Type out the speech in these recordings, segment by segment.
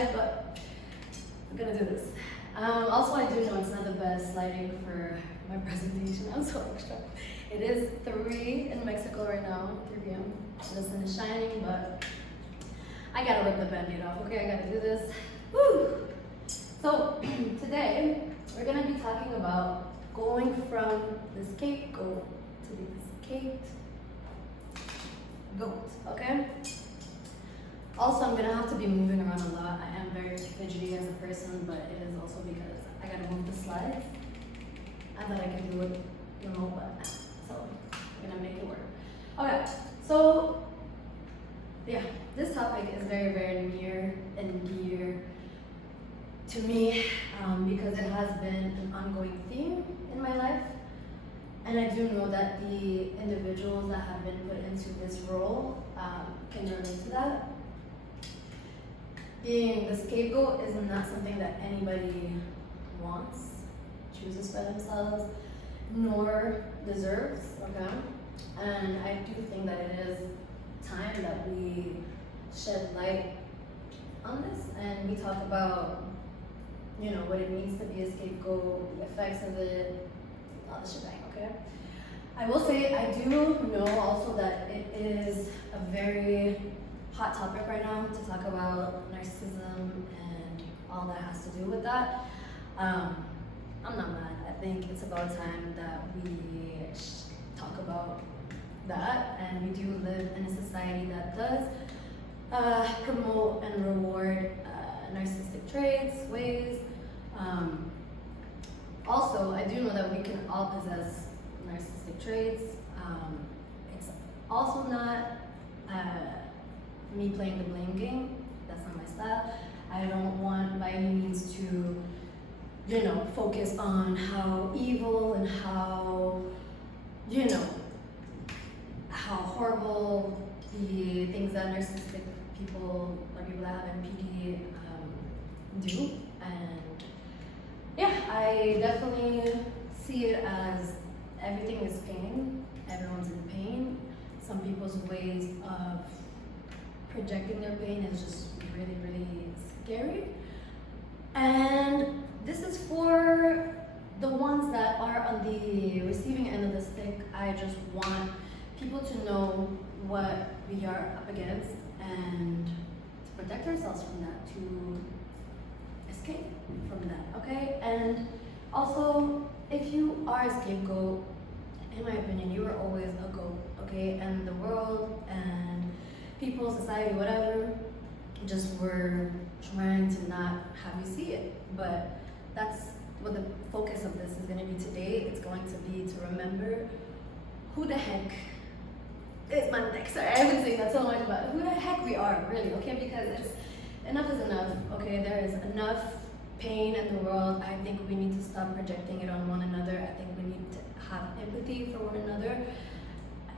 outside, but I'm gonna do this. Also, I do know it's not the best lighting for my presentation. I'm so extra. It is 3 in Mexico right now, 3 p.m. The sun is shining, but I gotta rip the band-aid off, okay? I gotta do this. Woo! So, today, we're gonna be talking about going from the scapegoat to the escaped goat, okay? Also, I'm gonna have to be moving around a lot. I am very fidgety as a person, but it is also because I gotta move the slides. I thought I could do it remote, but no. So, I'm gonna make it work. Okay, so, yeah, this topic is very, very near and dear to me because it has been an ongoing theme in my life. And I do know that the individuals that have been put into this role can relate to that. Being the scapegoat is not something that anybody wants, chooses by themselves, nor deserves, okay? And I do think that it is time that we shed light on this and we talk about, you know, what it means to be a scapegoat, the effects of it, all the shebang, okay? I will say I do know also that it is a very hot topic right now to talk about narcissism and all that has to do with that. I'm not mad. I think it's about time that we talk about that, and we do live in a society that does promote and reward narcissistic traits, ways. Also, I do know that we can all possess narcissistic traits. It's also not me playing the blame game. That's not my style. I don't want by any means to, you know, focus on how evil and how, you know, how horrible the things that narcissistic people or people that have NPD do. And yeah, I definitely see it as everything is pain. Everyone's in pain. Some people's ways of projecting their pain is just really, really scary. And this is for the ones that are on the receiving end of the stick. I just want people to know what we are up against and to protect ourselves from that, to escape from that, okay? And also, if you are a scapegoat, in my opinion, you are always a goat, okay? And the world and people, society, whatever, just were trying to not have you see it. But that's what the focus of this is going to be today. It's going to be to remember who the heck is my neck. Sorry, I've been saying that so much, but who the heck we are, really, okay? Because it's enough is enough, okay? There is enough pain in the world. I think we need to stop projecting it on one another. I think we need to have empathy for one another.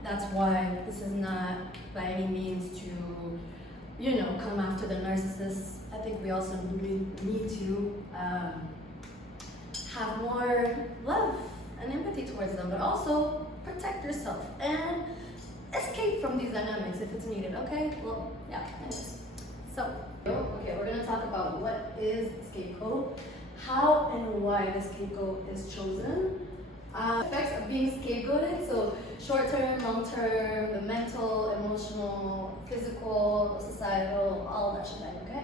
That's why this is not by any means to, you know, come after the narcissists. I think we also need to have more love and empathy towards them, but also protect yourself and escape from these dynamics if it's needed, okay? Well, yeah, anyways. So, okay, we're gonna talk about what is scapegoat, how and why the scapegoat is chosen, effects of being scapegoated, so short-term, long-term, the mental, emotional, physical, societal, all that shit, okay?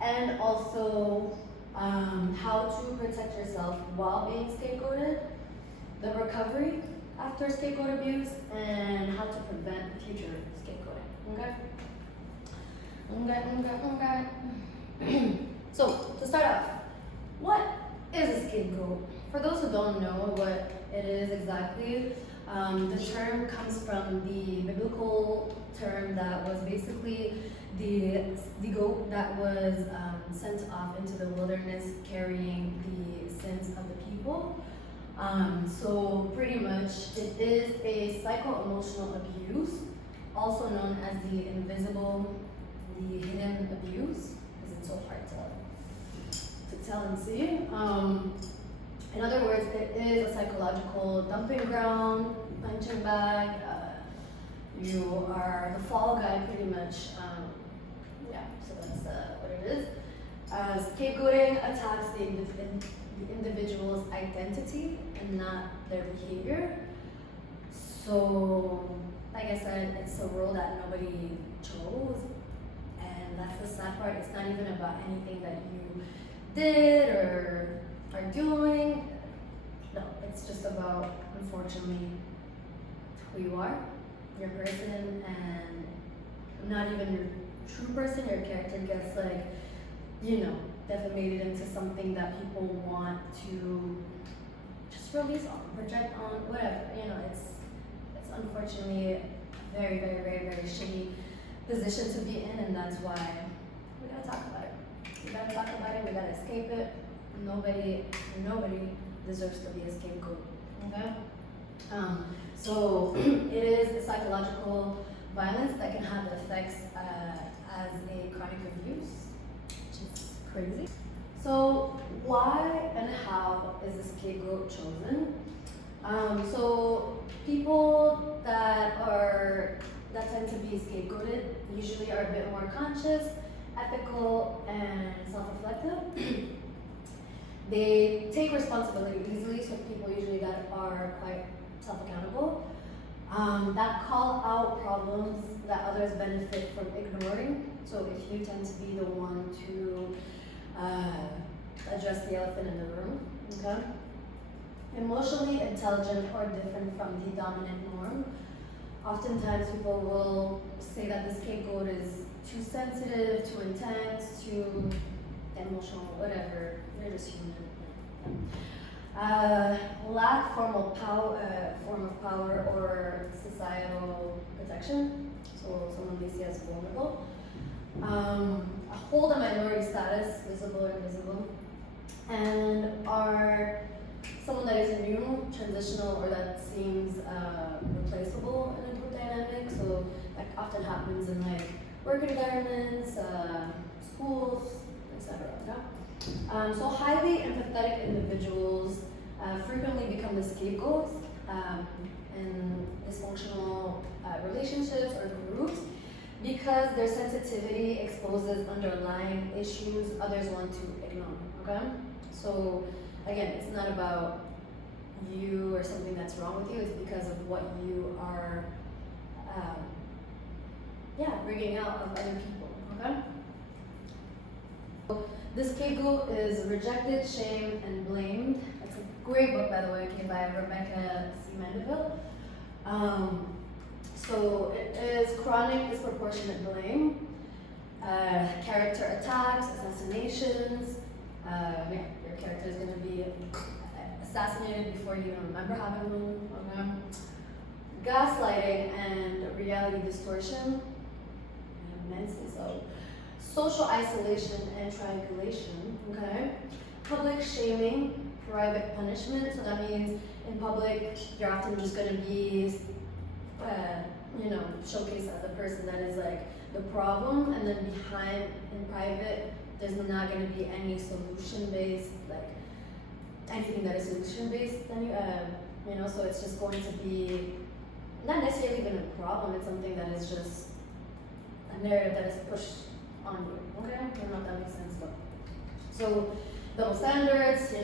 And also how to protect yourself while being scapegoated, the recovery after scapegoat abuse, and how to prevent future scapegoating, okay? Okay. So, to start off, what is a scapegoat? For those who don't know what it is exactly, the term comes from the biblical term that was basically the goat that was sent off into the wilderness carrying the sins of the people. So pretty much it is a psycho-emotional abuse, also known as the invisible, the hidden abuse, because it's so hard to tell and see. In other words, it is a psychological dumping ground, punching bag. You are the fall guy pretty much. Yeah, so that's what it is. Scapegoating attacks the individual's identity and not their behavior. So, like I said, it's a role that nobody chose, and that's the sad part. It's not even about anything that you did or are doing. No, it's just about, unfortunately, who you are, your person, and not even your true person. Your character gets like, defamated into something that people want to just release on, project on, whatever. It's unfortunately a very, very, very, very shitty position to be in, and that's why we gotta talk about it. We gotta talk about it. We gotta escape it. Nobody deserves to be a scapegoat. Okay. So it is a psychological violence that can have effects as a chronic abuse, which is crazy. So why and how is the scapegoat chosen? So people that tend to be scapegoated usually are a bit more conscious, ethical, and self-reflective. They take responsibility easily, so people usually that are quite self-accountable, that call out problems that others benefit from ignoring. So if you tend to be the one to address the elephant in the room, okay? Emotionally intelligent or different from the dominant norm. Oftentimes people will say that the scapegoat is too sensitive, too intense, too emotional, whatever. They're just human. Lack form of power or societal protection. So someone they see as vulnerable. Hold a minority status, visible or invisible, and are someone that is new, transitional, or that seems replaceable in a group dynamic. So that often happens in like work environments, schools, etc. Yeah? So highly empathetic individuals frequently become the scapegoats in dysfunctional relationships or groups because their sensitivity exposes underlying issues others want to ignore. Okay? So again, it's not about you or something that's wrong with you, it's because of what you are bringing out of other people. Okay? The Scapegoat is rejected, shamed, and blamed. It's a great book, by the way, came by Rebecca C. Mandeville. So it is chronic disproportionate blame, character attacks, assassinations. Your character is going to be assassinated before you even remember having one. Gaslighting and reality distortion, immensely so. Social isolation and triangulation, okay? Public shaming, private punishment, so that means in public you're often just going to be showcased as the person that is like the problem, and then behind in private there's not going to be any solution based, like anything that is solution based, so it's just going to be not necessarily even a problem, it's something that is just a narrative that is pushed on you. Okay? I don't know if that makes sense though. So double standards,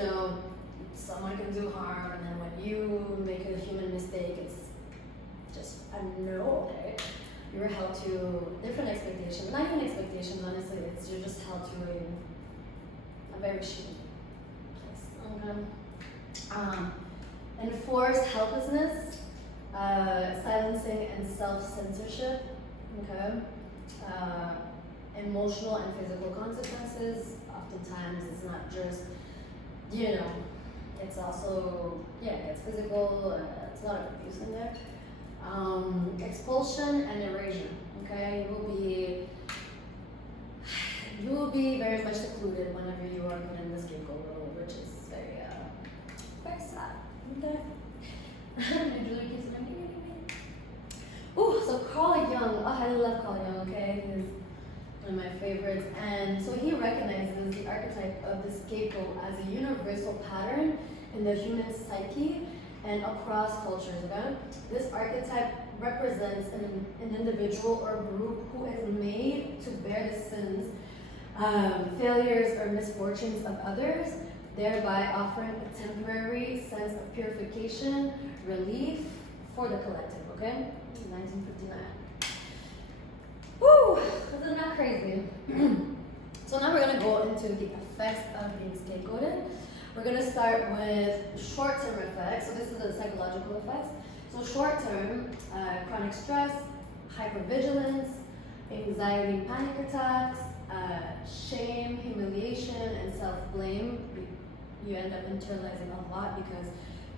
someone can do harm, and then when you make a human mistake, it's just a no, okay? You're held to different expectations, not even expectations, honestly, you're just held to a very shitty place. Okay? Enforced helplessness, silencing and self-censorship, okay? Emotional and physical consequences. Oftentimes it's not just, it's also, it's physical, it's a lot of abuse in there. Expulsion and erasure, okay? You will be very much secluded whenever you are put in the scapegoat role, which is very, very sad, okay? Ooh, so Carl Jung, I love Carl Jung, okay? He's one of my favorites. And so he recognizes the archetype of the scapegoat as a universal pattern in the human psyche and across cultures, okay? This archetype represents an individual or group who is made to bear the sins failures or misfortunes of others, thereby offering a temporary sense of purification, relief for the collective, okay? 1959. Woo! Isn't that crazy? So now we're gonna go into the effects of being scapegoated. We're gonna start with short-term effects. So this is the psychological effects. So short-term, chronic stress, hypervigilance, anxiety, panic attacks, shame, humiliation, and self-blame. You end up internalizing a lot because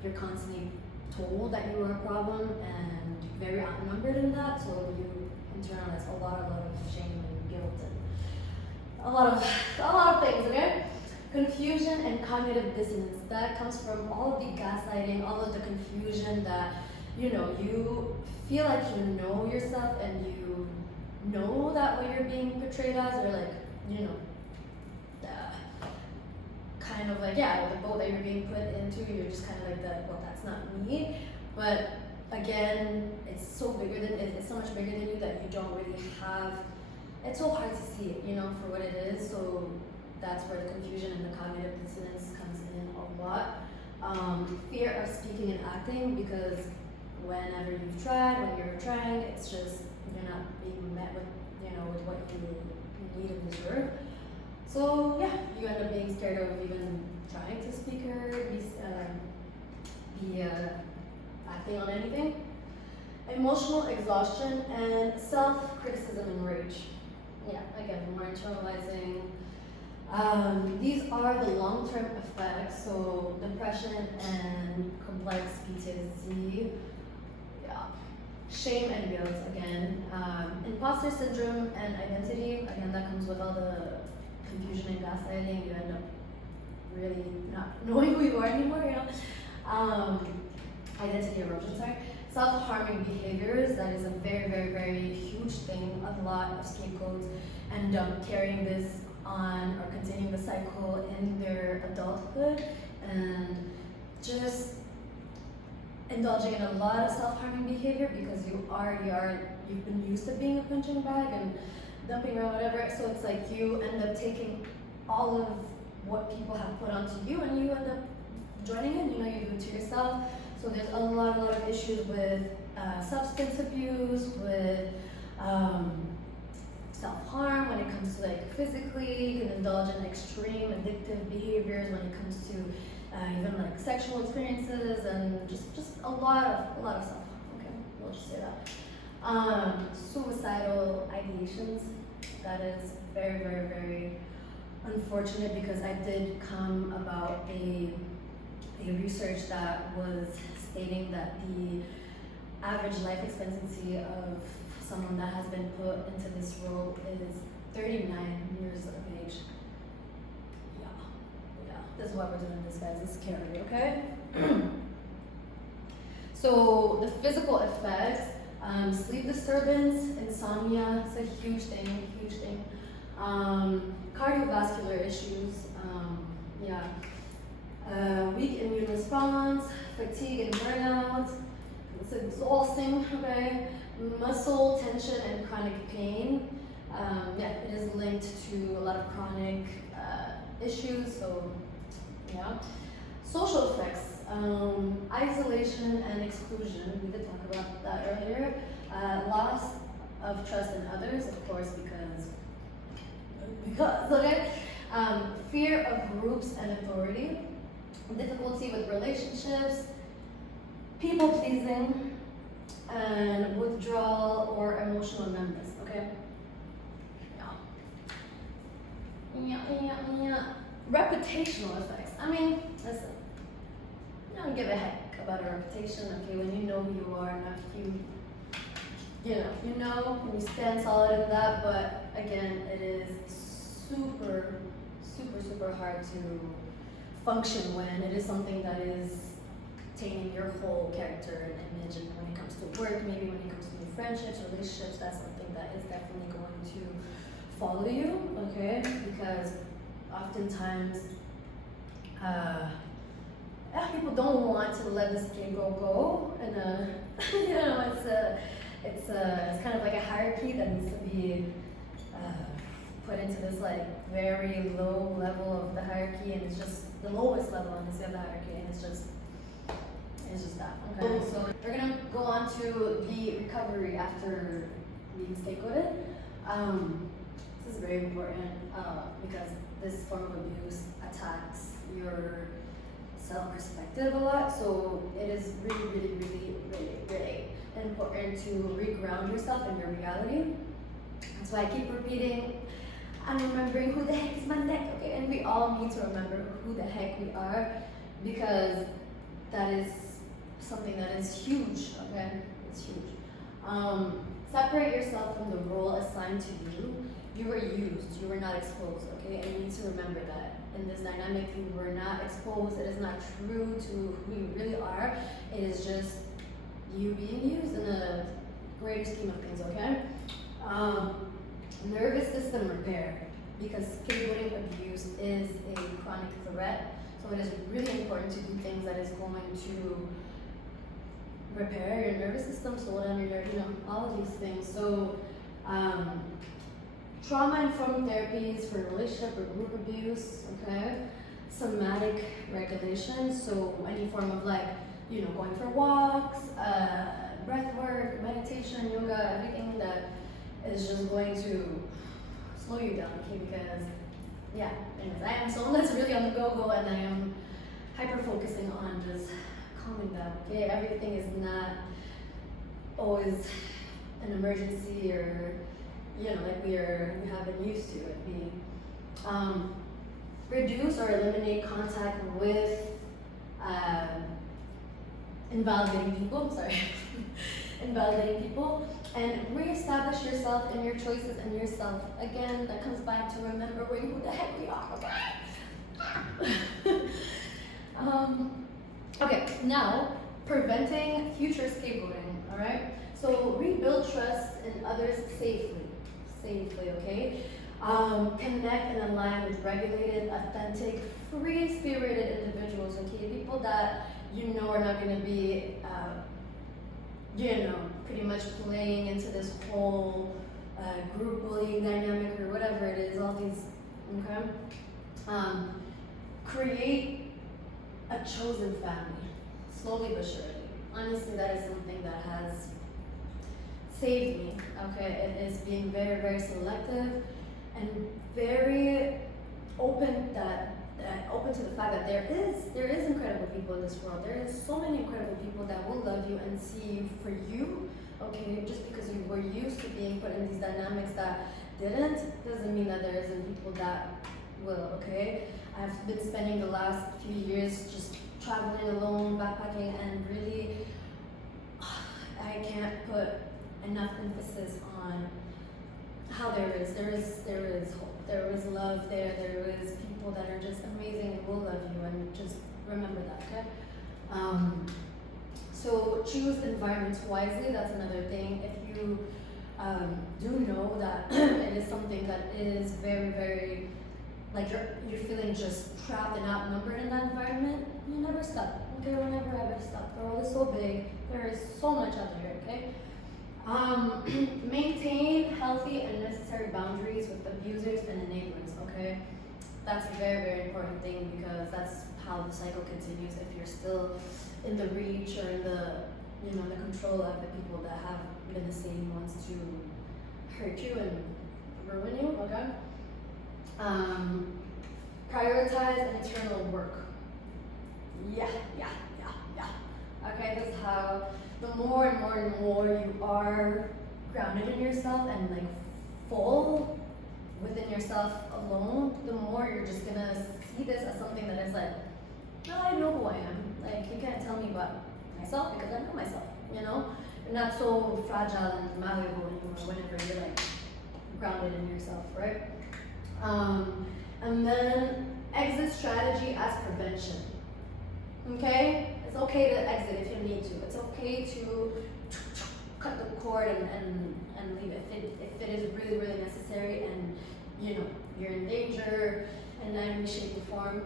you're constantly told that you are a problem and very outnumbered in that, so you internalize a lot of shame and guilt and a lot of things, okay? Confusion and cognitive dissonance. That comes from all of the gaslighting, all of the confusion that, you know, you feel like you know yourself and you know that what you're being portrayed as, or like, you know, kind of like, yeah, the boat that you're being put into, you're just kind of like that, well, that's not me. But again, it's so much bigger than you that you don't really have, it's so hard to see it, you know, for what it is. So that's where the confusion and the cognitive dissonance comes in a lot. Fear of speaking and acting, because whenever you've tried, when you're trying, it's just, you're not being met with, you know, with what you need and deserve. So yeah, you end up being scared of even trying to speak or be acting on anything. Emotional exhaustion and self-criticism and rage. Yeah, again, more internalizing. These are the long-term effects, so depression and complex PTSD. Yeah. Shame and guilt, again. Imposter syndrome and identity, again, that comes with all the confusion and gaslighting. You end up really not knowing who you are anymore, you know. Identity erosion, sorry. Self-harming behaviors, that is a very, very, very huge thing. A lot of scapegoats end up carrying this on or continuing the cycle in their adulthood and just indulging in a lot of self-harming behavior because you've been used to being a punching bag and dumping around whatever, so it's like you end up taking all of what people have put onto you and you end up joining in, you know, you do it to yourself. So there's a lot of issues with substance abuse, with self-harm when it comes to like physically. You can indulge in extreme addictive behaviors when it comes to even like sexual experiences and just a lot of stuff. Okay, we'll just say that. Suicidal ideations. That is very, very, very unfortunate because I did come about a research that was stating that the average life expectancy of someone that has been put into this role is 39 years of age. Yeah, this is why we're doing this, guys. It's scary, okay? So the physical effects, sleep disturbance, insomnia, it's a huge thing. Cardiovascular issues, weak immune response, fatigue and burnout, it's exhausting, okay? Muscle tension and chronic pain. It is linked to a lot of chronic issues, so yeah. Social effects, isolation and exclusion, we did talk about that earlier. Loss of trust in others, of course, because okay. Fear of groups and authority, difficulty with relationships, people pleasing, and withdrawal or emotional numbness, okay? Yeah. Reputational effects. I mean, listen, you don't give a heck about a reputation, okay, when you know who you are, not you know, and you stand solid in that, but again, it is super hard to function when it is something that is tainting your whole character and image, and when it comes to work, maybe when it comes to new friendships, relationships, that's something that is definitely going to follow you, okay? Because oftentimes, people don't want to let the scapegoat go, and you know, it's kind of like a hierarchy that needs to be put into this like very low level of the hierarchy, and it's just the lowest level on the hierarchy, and it's just that. Okay, so we're gonna go on to the recovery after being scapegoated. This is very important because this form of abuse attacks your self-perspective a lot. So it is really important to reground yourself in your reality. That's why I keep repeating, I'm remembering who the heck is my neck, okay? And we all need to remember who the heck we are, because that is something that is huge, okay? It's huge. Separate yourself from the role assigned to you. You were used, you were not exposed, okay? And you need to remember that. In this dynamic, you were not exposed. It is not true to who you really are. It is just you being used in a greater scheme of things, okay? Nervous system repair, because scapegoating abuse is a chronic threat. So it is really important to do things that is going to repair your nervous system, slow down your nerve, all of these things. So trauma-informed therapies for relationship or group abuse, okay? Somatic regulation, so any form of going for walks, breath work, meditation, yoga, everything that is just going to slow you down, okay? Because, anyways, I am someone that's really on the go-go, and I am hyper-focusing on just calming down, okay? Everything is not always an emergency, or like we have been used to it being. Reduce or eliminate contact with invalidating people, invalidating people, and reestablish yourself in your choices and yourself. Again, that comes back to remembering who the heck we are, okay? Okay, now, preventing future scapegoating, all right? So rebuild trust in others safely, okay? Connect and align with regulated, authentic, free-spirited individuals, okay? People that are not gonna be, pretty much playing into this whole group bullying dynamic or whatever it is, all these, okay? Create a chosen family, slowly but surely. Honestly, that is something that has saved me, okay? It is being very, very selective and very open open to the fact that there is incredible people in this world. There is so many incredible people that will love you and see you for you, okay? Just because you were used to being put in these dynamics that didn't, doesn't mean that there isn't people that will, okay? I've been spending the last few years just traveling alone, backpacking, and really, I can't put enough emphasis on how there is hope, there is love there is people that are just amazing and will love you, and just remember that, okay? So choose environments wisely, that's another thing. If you do know that it is something that is very, very, like you're feeling just trapped and outnumbered in that environment, you never stop, okay? We'll never ever stop. The world is so big, there is so much out there, okay? Maintain healthy and necessary boundaries with abusers and enablers, okay? That's a very, very important thing, because that's how the cycle continues. If you're still in the reach or in the, the control of the people that have been the same ones to hurt you and ruin you, okay? Prioritize internal work. Yeah. Okay, this is how the more and more you are grounded in yourself and like full within yourself alone, the more you're just gonna see this as something that is like, no, I know who I am. Like, you can't tell me about myself because I know myself, You're not so fragile and malleable anymore whenever you're like grounded in yourself, right? And then exit strategy as prevention. Okay? It's okay to exit if you need to. It's okay to cut the cord and leave it if it is really, really necessary, and you're in danger in any shape or form.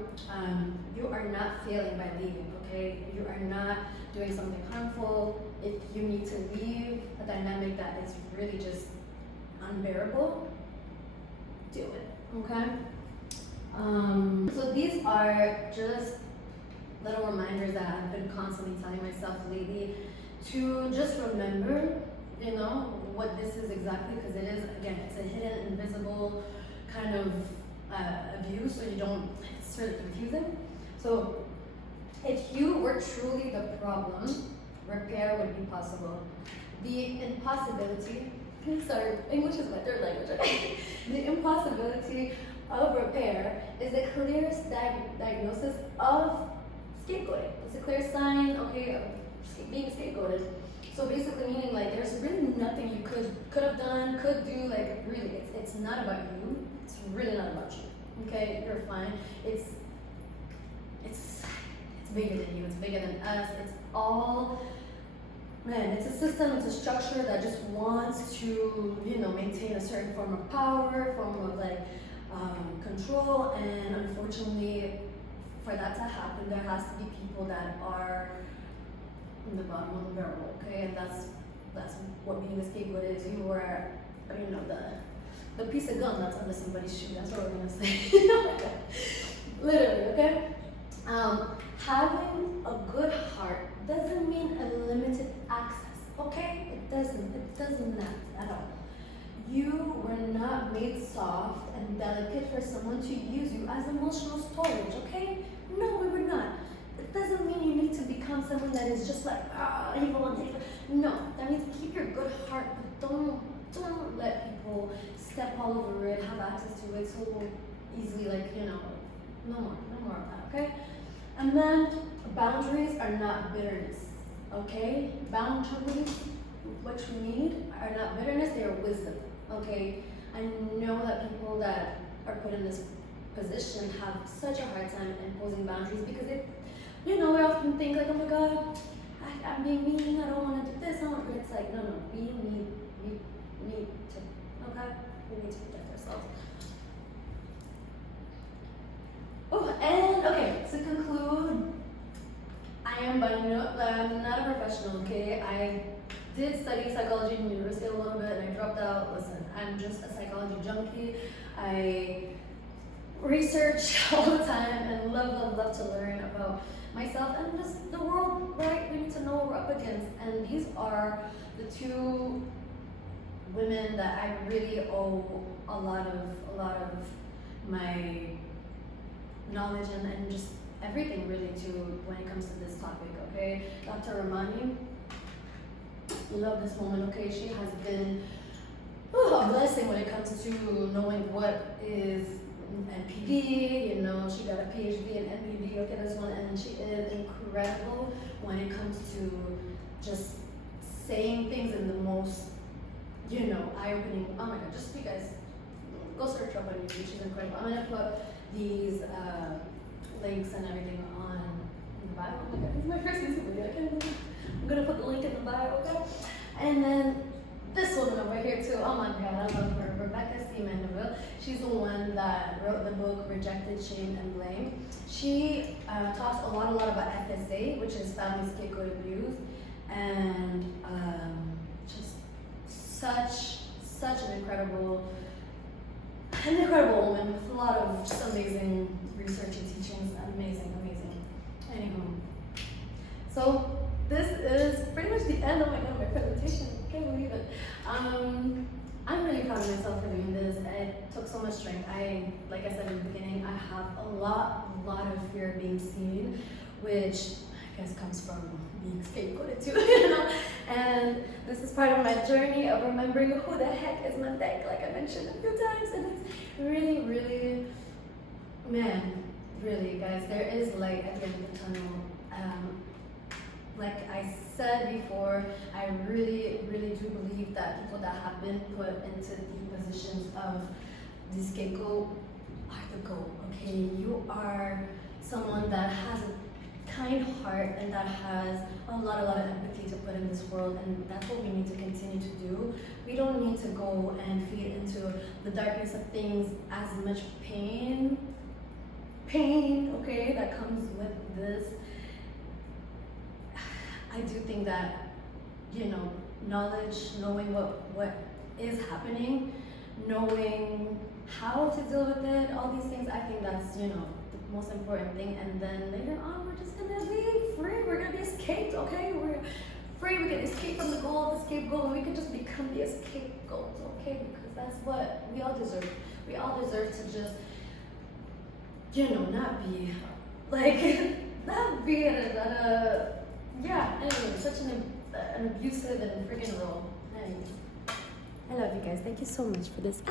You are not failing by leaving, okay? You are not doing something harmful. If you need to leave a dynamic that is really just unbearable, do it, okay? So these are just little reminders that I've been constantly telling myself lately to just remember, you know, what this is exactly, because it is, again, it's a hidden, invisible kind of abuse, so you don't, it's sort of confusing. So if you were truly the problem, repair would be possible. The impossibility, sorry, English is my third language, okay? The impossibility of repair is the clearest diagnosis of scapegoating. It's a clear sign, okay, of being scapegoated. So basically meaning like there's really nothing you could have done, could do, like really, it's not about you. It's really not about you. Okay, you're fine. It's bigger than you. It's bigger than us. It's all, man. It's a system. It's a structure that just wants to, you know, maintain a certain form of power, form of like control. And unfortunately, for that to happen, there has to be people that are in the bottom of the barrel, okay? And that's what being a scapegoat is. You are, you know, the piece of gum that's under somebody's shoe. That's what we're gonna say. Literally, okay? Having a good heart doesn't mean unlimited access, okay? It doesn't at all. You were not made soft and delicate for someone to use you as emotional storage, okay? No, we were not. It doesn't mean you need to become someone that is just like, evil and hateful. No, that means keep your good heart, but don't let people step all over it, have access to it so easily, like, you know, no more of that, okay? And then boundaries are not bitterness, okay? Boundaries, what you need, are not bitterness, they are wisdom, okay? I know that people that are put in this position have such a hard time imposing boundaries because it, you know, we often think like, oh my God, I'm being mean, I don't want to do this, but it's like, no, we need to, okay? We need to protect ourselves. Oh, and okay, to conclude, I'm not a professional, okay? I did study psychology in university a little bit and I dropped out. Listen, I'm just a psychology junkie. I research all the time and love to learn about myself and just the world, right? We need to know what we're up against. And these are the two women that I really owe a lot of my knowledge and just everything really to when it comes to this topic, okay? Dr. Ramani, love this woman, okay? She has been a blessing when it comes to knowing what is NPD, you know, she got a PhD in NPD, okay, this one, and she is incredible when it comes to just saying things in the most, you know, eye-opening, oh my God, just you guys, go search her up on YouTube, she's incredible. I'm gonna put these links and everything on in the bio. Oh my God, this is my first YouTube video, I can't believe it. I'm gonna put the link in the bio, okay? And then this woman over here too, oh my God, I love her, Rebecca C. Mandeville. She's the one that wrote the book Rejected, Shame, and Blame. She talks a lot about FSA, which is Family Scapegoat Abuse, and just such an incredible woman with a lot of just amazing research and teachings, amazing. Anywho, so this is pretty much the end of my presentation. Can't believe it. I'm really proud of myself for doing this. It took so much strength. Like I said in the beginning, I have a lot of fear of being seen, which I guess comes from being scapegoated too, you know? And this is part of my journey of remembering who the heck is my deck, like I mentioned a few times. And it's really, man, really, guys, there is light at the end of the tunnel. Like I said before, I really do believe that people that have been put into the positions of the scapegoat are the goat, okay? You are someone that has a kind heart and that has a lot of empathy to put in this world, and that's what we need to continue to do. We don't need to go and feed into the darkness of things as much pain, okay, that comes with this. I do think that, you know, knowledge, knowing what is happening, knowing how to deal with it, all these things. I think that's, you know, the most important thing. And then later on, we're just gonna be free. We're gonna be escaped, okay? We're free. We can escape from the goal of the scapegoat, and we can just become the scapegoat, okay? Because that's what we all deserve. We all deserve to just, you know, not be like, not be yeah, anyway, such an abusive and freaking role. Anyway, I love you guys. Thank you so much for this.